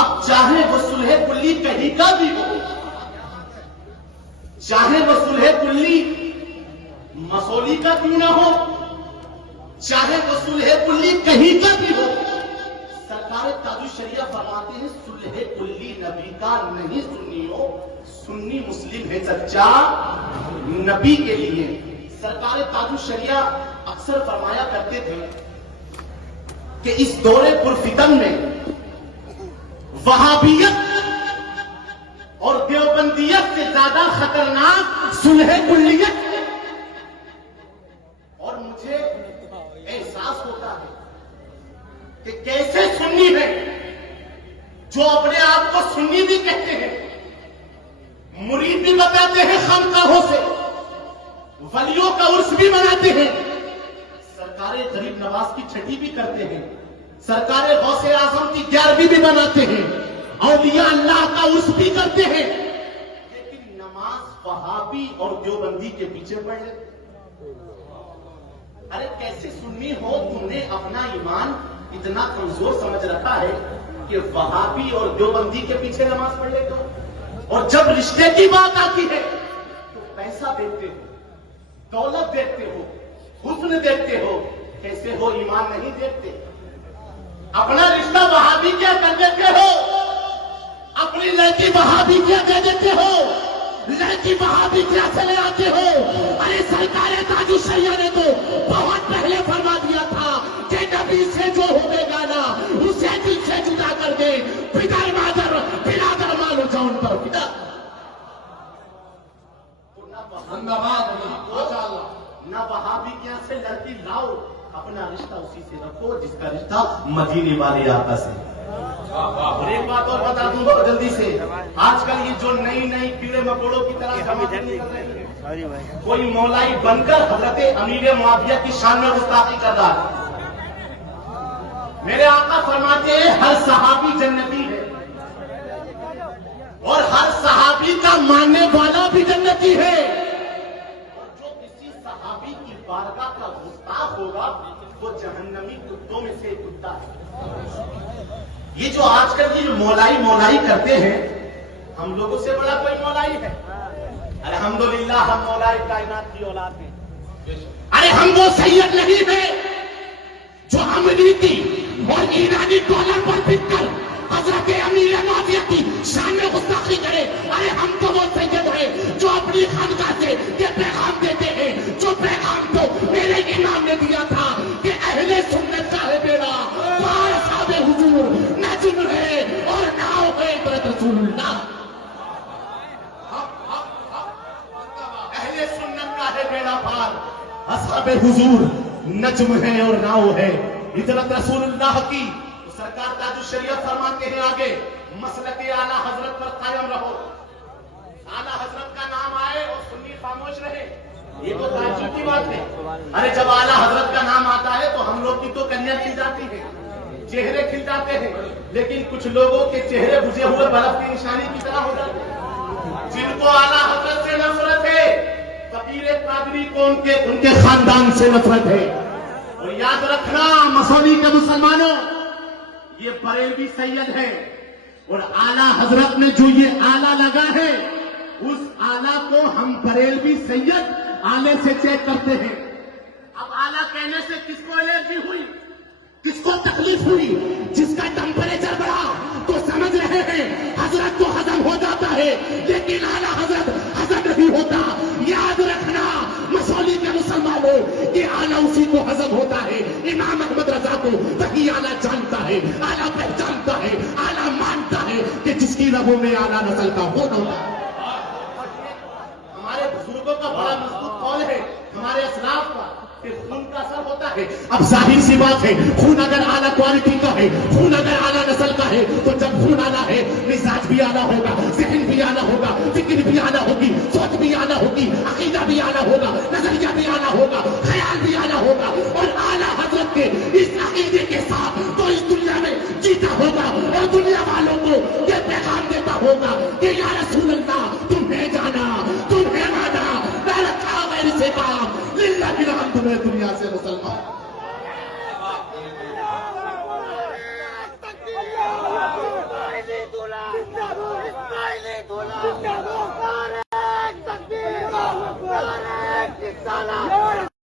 اب چاہے وہ صلح کلی کہیں کا بھی ہو، چاہے وہ صلح کلی مسولی کا کیوں نہ ہو، چاہے وہ صلح کلی کہیں کا بھی ہو، سرکار تاج الشریعہ فرماتے ہیں صلح کلی نبی کا نہیں سنی ہو، سنی مسلم ہے سچا نبی کے لیے۔ سرکار تاج الشریعہ اکثر فرمایا کرتے تھے کہ اس دور پرفتن میں وہابیت اور دیوبندیت سے زیادہ خطرناک صلح کلیت ہے، اور مجھے احساس ہوتا ہے کہ کیسے سنی ہے جو اپنے آپ کو سنی بھی کہتے ہیں، مرید بھی بتاتے ہیں خانقاہوں سے، ولیوں کا عرس بھی مناتے ہیں، سرکار غریب نواز کی چھٹی بھی کرتے ہیں، سرکار غوث اعظم کی 11ویں بھی مناتے ہیں، اولیاء اللہ کا عرس بھی کرتے ہیں، لیکن نماز وہابی اور دیوبندی کے پیچھے پڑ لیتے۔ ارے کیسے سنی ہو، تم نے اپنا ایمان اتنا کمزور سمجھ رکھا ہے کہ وہابی اور دیوبندی کے پیچھے نماز پڑھ لیتے ہو، اور جب رشتے کی بات آتی ہے تو پیسہ دیکھتے ہو، دولت دیکھتے ہو، حسن دیکھتے ہو، کیسے ہو ایمان نہیں دیکھتے۔ اپنا رشتہ وہابی کیا کر دیتے ہو، اپنی لڑکی وہابی کیا کہہ دیتے ہو، لڑکی وہابی کیا چلے آتے ہو۔ ارے سرکار تاج الشریعہ نے تو بہت پہلے فرما دیا تھا کہ نبی سے جو ہوگے گانا اسے دل سے جدا کر دے، پدر مادر برادر مالو جان پر فدا۔ نہ وہابی کیا سے لڑکی لاؤ، اپنا رشتہ اسی سے رکھو جس کا رشتہ مدینے والے آقا سے۔ اور ایک بات اور بتا دوں گا جلدی سے، آج کل یہ جو نئی نئی کیڑے مکوڑوں کی طرح کوئی مولائی بن کر حضرت امیر معاویہ کی شان میں گستاخی کر رہا ہے۔ میرے آقا فرماتے ہیں ہر صحابی جنتی ہے، اور ہر صحابی کا ماننے والا بھی جنتی ہے، اور جو کسی صحابی کی بارگاہ کا گستاخ ہوگا وہ جہنمی کتوں میں سے ایک کتا ہے۔ یہ جو آج کل کی مولائی کرتے ہیں، ہم لوگوں سے بڑا کوئی مولائی ہے؟ الحمدللہ ہم مولائی کائنات کی اولاد ہیں۔ ارے ہم وہ سید نہیں ہیں جو امریکی اور ایرانی ڈالر پر بک کر حضرت امیر معاویہ کی شان میں گستاخی کرے۔ ارے ہم تو وہ سید ہیں جو اپنی خانقاہ سے یہ پیغام دیتے ہیں، جو پیغام تو میرے امام نے دیا تھا کہ اہل سنت کا ہے بیڑا پار صاحب حضور، نہ جن ہے اور نہ ہو گئے برت رسول اللہ۔ اہل سنت کا ہے بیڑا پار، اصحاب حضور نجم ہے اور ناؤ ہے عزت رسول اللہ کی۔ سرکار تاج الشریعہ فرماتے ہیں آگے، مسلک اعلیٰ حضرت پر قائم رہو۔ اعلیٰ حضرت کا نام آئے اور سنی خاموش رہے، یہ تو تعجب کی بات ہے۔ ارے جب اعلیٰ حضرت کا نام آتا ہے تو ہم لوگ کی تو کنیاں کھل جاتی ہیں، چہرے کھل جاتے ہیں، لیکن کچھ لوگوں کے چہرے بجھے ہوئے بلب کی نشانی کی طرح ہو جاتے ہیں۔ جن کو اعلیٰ حضرت سے نفرت ہے، فقیر قادری کو ان کے خاندان سے نفرت ہے۔ اور یاد رکھنا مسولی کے مسلمانوں، یہ بریلوی سید ہے، اور اعلیٰ حضرت نے جو یہ آلہ لگا ہے اس آلہ کو ہم بریلوی سید آلے سے چیک کرتے ہیں۔ اب آلہ کہنے سے کس کو الرجی ہوئی، کس کو تکلیف ہوئی؟ جس کا ٹمپریچر بڑھا تو سمجھ رہے ہیں حضرت کو ہضم ہو جاتا ہے، لیکن اعلیٰ حضرت ہضم نہیں ہوتا۔ یاد رکھنا مسولی کے مسلمانوں، یہ آلہ اسی کو ہضم ہوتا ہے۔ امام احمد رضا کو وہی آلہ جانتا ہے، آلہ پہچانتا ہے، آلہ مانتا ہے کہ جس کی رگوں میں اعلیٰ نسل کا خون ہوتا ہے۔ ہمارے بزرگوں کا بڑا مضبوط قول ہے، ہمارے اسلاف کا، کہ خون کا اثر ہوتا ہے۔ اب ظاہر سی بات ہے، خون اگر اعلیٰ کوالٹی کا ہے، خون اگر اعلیٰ نسل کا ہے، تو جب خون اعلیٰ ہے مزاج بھی اعلیٰ ہوگا، ذہن بھی اعلیٰ ہوگا، فکر بھی اعلیٰ ہوگی، سوچ بھی اعلیٰ ہوگی، عقیدہ بھی اعلیٰ ہوگا، نظریہ بھی اعلیٰ ہوگا، خیال بھی اعلیٰ ہوگا، اور اعلیٰ حضرت کے اس عقیدے کے ساتھ تو اس دنیا میں جیتا ہوگا، اور دنیا والوں کو یہ پیغام دیتا ہوگا کہ یا رسول اللہ تمہیں جانا، تمہیں مانا، میں رکھا غیر سے کام للہ الحمد میں دنیا سے مسلمان۔ اسماعیلی